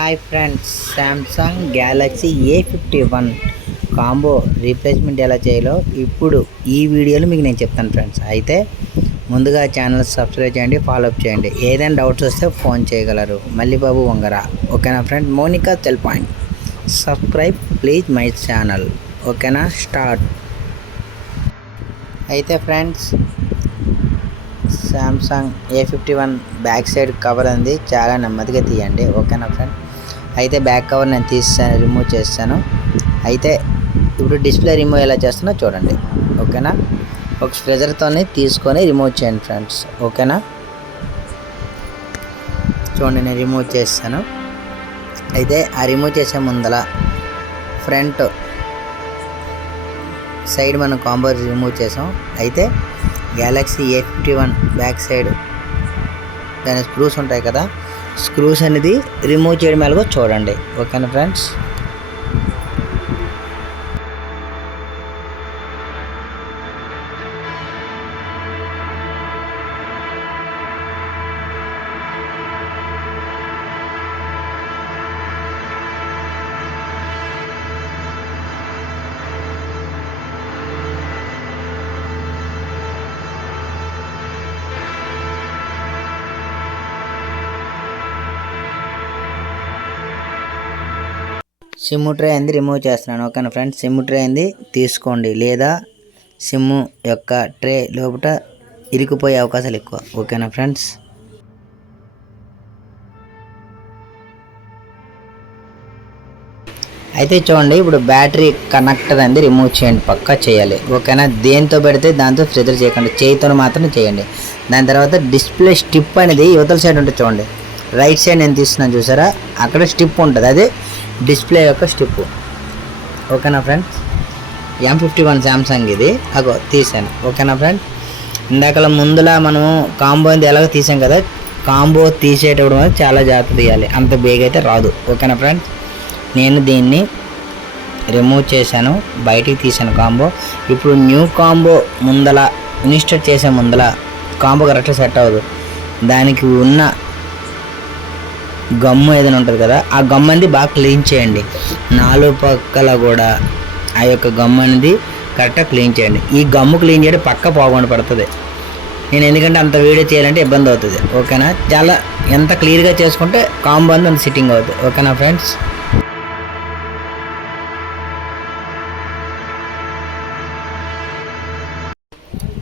Hi friends, Samsung Galaxy A51 combo replacement ఎలా చేయాలో ఇప్పుడు ఈ వీడియోలో మీకు నేను చెప్తాను ఫ్రెండ్స్. అయితే ముందుగా ఛానల్ సబ్స్క్రైబ్ చేయండి, ఫాలోఅప్ చేయండి. ఏదైనా డౌట్స్ వస్తే ఫోన్ చేయగలరు. మల్లిబాబు వంగర. ఓకేనా ఫ్రెండ్? మోనికా తెల్పాయింట్. Subscribe please my channel. ఓకేనా? స్టార్ట్. అయితే friends, Samsung A51 back side cover ఉంది, చాలా నెమ్మదిగా తీయండి. ఓకేనా ఫ్రెండ్? అయితే బ్యాక్ కవర్ నేను రిమూవ్ చేస్తాను. అయితే ఇప్పుడు డిస్ప్లే రిమూవ్ ఎలా చేస్తున్నా చూడండి. ఓకేనా? ఒక స్ట్రెజర్తో తీసుకొని రిమూవ్ చేయండి ఫ్రెండ్స్. ఓకేనా? చూడండి, నేను రిమూవ్ చేస్తాను. అయితే ఆ రిమూవ్ చేసే ముందల ఫ్రంట్ సైడ్ మనం కాంబో రిమూవ్ చేసాం. అయితే గ్యాలక్సీ A51 బ్యాక్ సైడ్ దాని స్క్రూస్ ఉంటాయి కదా, స్క్రూస్ అనేది రిమూవ్ చేయడం ఎలాగో చూడండి. ఓకేనా ఫ్రెండ్స్? సిమ్ ట్రే అయింది రిమూవ్ చేస్తున్నాను. ఓకేనా ఫ్రెండ్స్? సిమ్ ట్రే అయింది తీసుకోండి, లేదా సిమ్ యొక్క ట్రే లోపల ఇరికిపోయే అవకాశాలు ఎక్కువ. ఓకేనా ఫ్రెండ్స్? అయితే చూడండి, ఇప్పుడు బ్యాటరీ కనెక్టర్ అనేది రిమూవ్ చేయండి, పక్కా చేయాలి. ఓకేనా? దేంతో పెడితే దాంతో ఫ్రెజర్ చేయకండి, చేయితో మాత్రం చేయండి. దాని తర్వాత డిస్ప్లే స్టిప్ అనేది యువతల సైడ్ ఉంటుంది చూడండి, రైట్ సైడ్ నేను తీస్తున్నాను చూసారా, అక్కడ స్టిప్ ఉంటుంది, అదే డిస్ప్లే యొక్క స్టిప్. ఓకేనా ఫ్రెండ్స్? M51 శాంసంగ్ ఇది, అగో తీసాను. ఓకేనా ఫ్రెండ్? ఇందాకలా ముందులా మనం కాంబో అనేది ఎలాగో తీసాం కదా, కాంబో తీసేటప్పుడు చాలా జాగ్రత్త తీయాలి, అంత బేగ్ అయితే రాదు. ఓకేనా ఫ్రెండ్స్? నేను దీన్ని రిమూవ్ చేశాను, బయటికి తీసాను కాంబో. ఇప్పుడు న్యూ కాంబో ముందల ఇన్స్టాల్ చేసే ముందల కాంబో కరెక్ట్గా సెట్ అవ్వదు. దానికి ఉన్న గమ్ము ఏదైనా ఉంటుంది కదా, ఆ గమ్ము అనేది బాగా క్లీన్ చేయండి. నాలుగు పక్కల కూడా ఆ యొక్క గమ్ము అనేది కరెక్ట్గా క్లీన్ చేయండి. ఈ గమ్ము క్లీన్ చేయడం పక్క పోకుండా పడుతుంది. నేను ఎందుకంటే అంత వీడియో చేయాలంటే ఇబ్బంది అవుతుంది. ఓకేనా? చాలా ఎంత క్లియర్గా చేసుకుంటే కాంబో అనేది అంత సిట్టింగ్ అవుతుంది. ఓకేనా ఫ్రెండ్స్?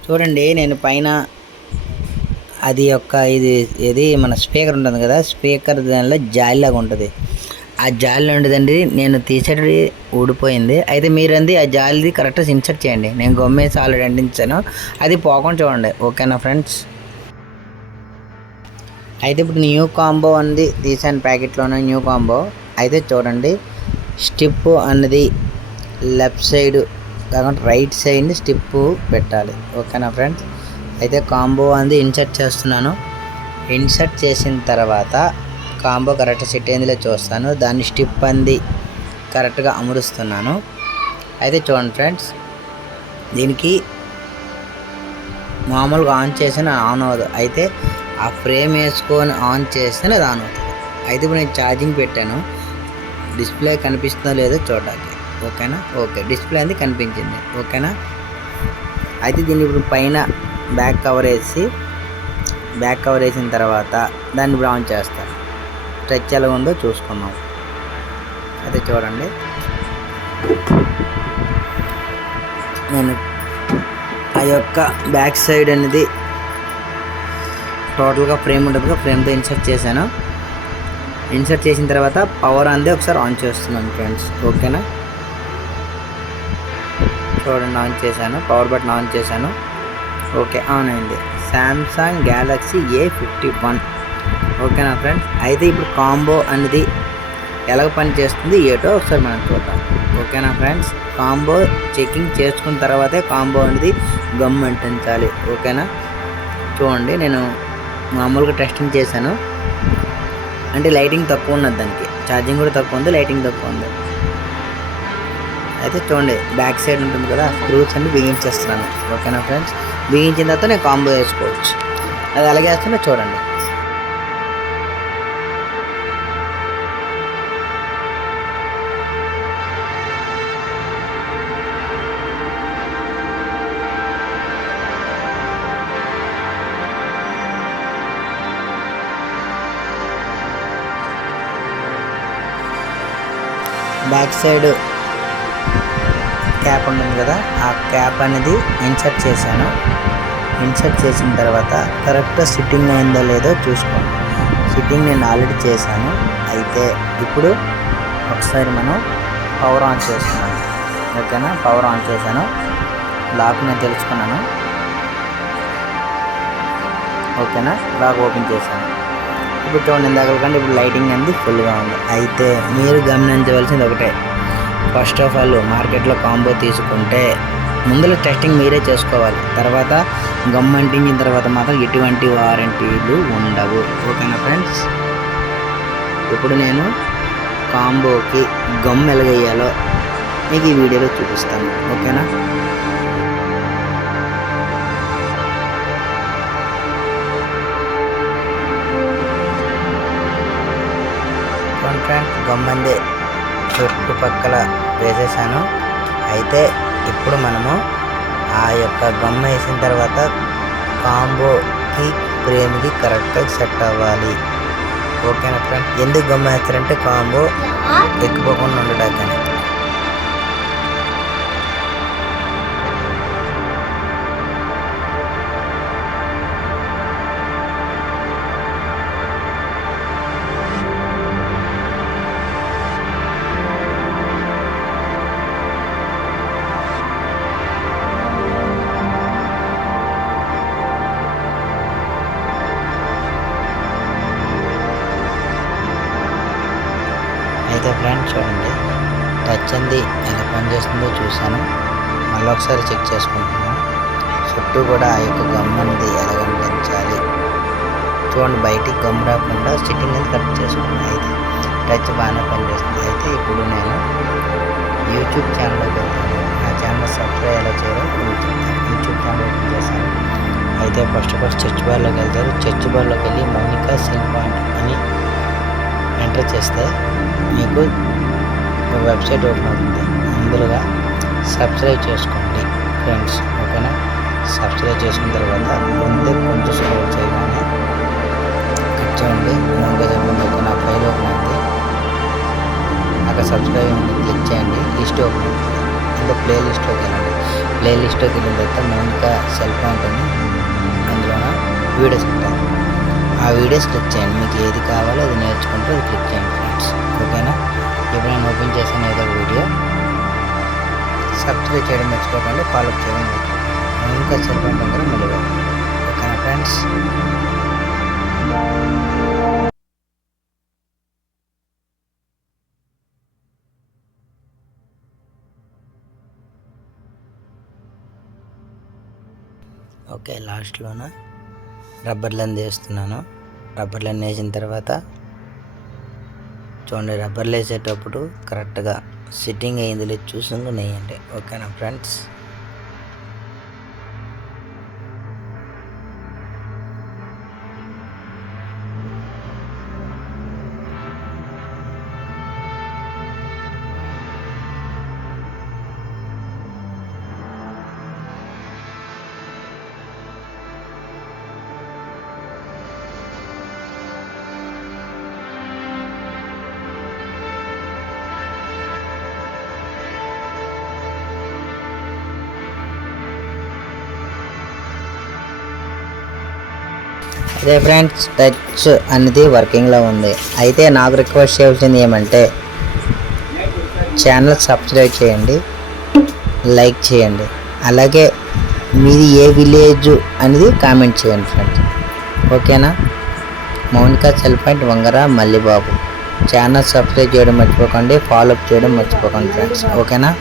చూడండి, నేను పైన అది యొక్క ఇది మన స్పీకర్ ఉంటుంది కదా, స్పీకర్ దానిలో జాలిలాగా ఉంటుంది, ఆ జాలి ఉండదండి. నేను తీసేది ఊడిపోయింది. అయితే మీరంది ఆ జాలిది కరెక్ట్గా ఇన్సర్ట్ చేయండి. నేను గమ్మేసి ఆల్రెడీ అంటించాను, అది పోకుండా చూడండి. ఓకేనా ఫ్రెండ్స్? అయితే ఇప్పుడు న్యూ కాంబో అనేది తీసాను, ప్యాకెట్లోనే న్యూ కాంబో. అయితే చూడండి, స్టిప్ అన్నది లెఫ్ట్ సైడ్ కాకుండా రైట్ సైడ్ స్టిప్ పెట్టాలి. ఓకేనా ఫ్రెండ్స్? అయితే కాంబో అనేది ఇన్సర్ట్ చేస్తున్నాను. ఇన్సర్ట్ చేసిన తర్వాత కాంబో కరెక్ట్ సెట్ అయిందిలే చూస్తాను, దాన్ని స్టిప్ అంది కరెక్ట్గా అమరుస్తున్నాను. అయితే చూడండి ఫ్రెండ్స్, దీనికి మామూలుగా ఆన్ చేసిన ఆన్ అవ్వదు, అయితే ఆ ఫ్రేమ్ వేసుకొని ఆన్ చేస్తేనే అది ఆన్ అవుతుంది. అయితే ఇప్పుడు నేను ఛార్జింగ్ పెట్టాను, డిస్ప్లే కనిపిస్తుందో లేదో చూడాలి. ఓకేనా? ఓకే, డిస్ప్లే అనేది కనిపించింది. ఓకేనా? అయితే దీన్ని ఇప్పుడు పైన బ్యాక్ కవర్ వేసిన తర్వాత దాన్ని ఇప్పుడు ఆన్ చేస్తాను. స్ట్రెచ్ ఎలా ఉందో చూసుకుందాం. అయితే చూడండి, నేను ఆ యొక్క బ్యాక్ సైడ్ అనేది టోటల్గా ఫ్రేమ్ ఉంటుంది కదా, ఫ్రేమ్తో ఇన్సర్ట్ చేశాను. ఇన్సర్ట్ చేసిన తర్వాత పవర్ అనేది ఒకసారి ఆన్ చేస్తున్నాను ఫ్రెండ్స్. ఓకేనా? చూడండి, ఆన్ చేశాను, పవర్ బటన్ ఆన్ చేశాను. ఓకే, ఆన్ అయింది. Samsung Galaxy A51. ఓకేనా ఫ్రెండ్స్? అయితే ఇప్పుడు కాంబో అనేది ఎలాగ పని చేస్తుంది ఏటో ఒకసారి మనం చూద్దాం. ఓకేనా ఫ్రెండ్స్? కాంబో చెకింగ్ చేసుకున్న తర్వాతే కాంబో అనేది గమ్ అంటించాలి. ఓకేనా? చూడండి, నేను మామూలుగా టెస్టింగ్ చేశాను, అంటే లైటింగ్ తక్కువ ఉన్నది, దానికి ఛార్జింగ్ కూడా తక్కువ ఉంది, లైటింగ్ తక్కువ ఉంది. అయితే చూడండి, బ్యాక్ సైడ్ ఉంటుంది కదా, స్క్రూస్ అన్ని బిగించేస్తున్నాను. ఓకేనా ఫ్రెండ్స్? బిగించిన తర్వాత నేను కాంబో వేసుకోవచ్చు. అది అలాగే వేస్తున్నా చూడండి. బ్యాక్ సైడ్ క్యాప్ ఉంటుంది కదా, ఆ క్యాప్ అనేది ఇన్సర్ట్ చేశాను. ఇన్సర్ట్ చేసిన తర్వాత కరెక్ట్గా సిట్టింగ్ అయిందో లేదో చూసుకోండి. సిట్టింగ్ నేను ఆల్రెడీ చేశాను. అయితే ఇప్పుడు ఒకసారి మనం పవర్ ఆన్ చేస్తున్నాను. ఓకేనా, పవర్ ఆన్ చేశాను. లాక్ నేను తెలుసుకున్నాను. ఓకేనా, లాక్ ఓపెన్ చేశాను. ఇప్పుడు చూడండి, ఇందాక కంటే ఇప్పుడు లైటింగ్ అనేది ఫుల్గా ఉంది. అయితే మీరు గమనించవలసింది ఒకటే, ఫస్ట్ ఆఫ్ ఆల్ మార్కెట్లో కాంబో తీసుకుంటే ముందులో టెస్టింగ్ మీరే చేసుకోవాలి. తర్వాత గమ్ అంటించిన తర్వాత మాత్రం ఎటువంటి వారంటీలు ఉండవు. ఓకేనా ఫ్రెండ్స్, ఇప్పుడు నేను కాంబోకి గమ్ ఎలాగేయాలో మీకు ఈ వీడియోలో చూపిస్తాను. ఓకేనా, ఫ్రెండ్స్ గమ్ అందే చుట్టుపక్కల వేసేసాను. అయితే ఇప్పుడు మనము ఆ యొక్క గమ్ వేసిన తర్వాత కాంబోకి ఫ్రేమ్కి కరెక్ట్గా సెట్ అవ్వాలి. ఓకేనా ఫ్రెండ్, ఎందుకు గమ్ వేస్తారంటే కాంబో ఎక్కిపోకుండా ఉండడానికి. అయితే ఫ్రెండ్స్ చూడండి, టచ్ అంది ఎలా పనిచేస్తుందో చూశాను. మళ్ళీ ఒకసారి చెక్ చేసుకుంటున్నాను. చుట్టూ కూడా ఆ యొక్క గమ్ అనేది ఎలా కనిపించాలి చూడండి. బయటికి గమ్ రాకుండా సిట్టింగ్ అనేది కట్ చేసుకున్నాను. అయితే టచ్ బాగానే పనిచేస్తుంది. అయితే ఇప్పుడు నేను యూట్యూబ్ ఛానల్లోకి వెళ్తాను. ఆ ఛానల్ సబ్స్క్రైబ్ ఎలా చేయాలో యూట్యూబ్ ఛానల్ ఓపెన్ చేశాను. అయితే ఫస్ట్ సెర్చ్ బార్లోకి వెళ్తారు. సెర్చ్ బార్లోకి వెళ్ళి మౌనిక సెల్ పాయింట్ అని ఎంటర్ చేస్తే మీకు ఒక వెబ్సైట్ ఓపెన్ అవుతుంది. అందులోగా సబ్స్క్రైబ్ చేసుకోండి ఫ్రెండ్స్. ఓకేనా, సబ్స్క్రైబ్ చేసుకున్న తర్వాత ముందే కొంచెం స్క్రోల్ చేయగానే చూడండి ముందుగా చెప్పండి. ఓకేనా, ఫైల్ ఓపెన్ అయింది. అక్కడ సబ్స్క్రైబ్ క్లిక్ చేయండి. లిస్ట్ ఓపెన్ అవుతుంది. ఇంకా ప్లే లిస్ట్లోకి వెళ్ళండి. ప్లే లిస్ట్లోకి వెళ్ళిన తర్వాత మౌనిక సెల్ పాయింట్ అని అందులో వీడియోస్ ఉంటాయి. ఆ వీడియోస్ క్లిక్ చేయండి. మీకు ఏది కావాలో అది నేర్చుకుంటూ అది క్లిక్ చేయండి ఫ్రెండ్స్. ఓకేనా, ఇప్పుడు నేను ఓపెన్ చేసిన ఏదో వీడియో సబ్స్క్రైబ్ చేయడం మర్చిపోకండి, ఫాలో చేయడం మర్చిపోకండి. ఇంకా సెల్ఫోన్ దగ్గర మెలుగు. ఓకేనా ఫ్రెండ్స్, ఓకే. లాస్ట్లోన రబ్బర్ లైన్ వేస్తున్నాను. రబ్బర్ లైన్ వేసిన తర్వాత చూడండి, రబ్బర్లు వేసేటప్పుడు కరెక్ట్గా సిట్టింగ్ అయ్యింది లేదు చూసుకుని వేయండి. ఓకేనా ఫ్రెండ్స్, అదే ఫ్రెండ్స్ టచ్ అనేది వర్కింగ్లో ఉంది. అయితే నాకు రిక్వెస్ట్ చేయాల్సింది ఏమంటే ఛానల్ సబ్స్క్రైబ్ చేయండి, లైక్ చేయండి, అలాగే మీది ఏ విలేజ్ అనేది కామెంట్ చేయండి ఫ్రెండ్స్. ఓకేనా, Mounika cell point Vangara Mallibabu channel subscribe చేయడం మర్చిపోకండి, ఫాలో అప్ చేయడం మర్చిపోకండి ఫ్రెండ్స్. ఓకేనా.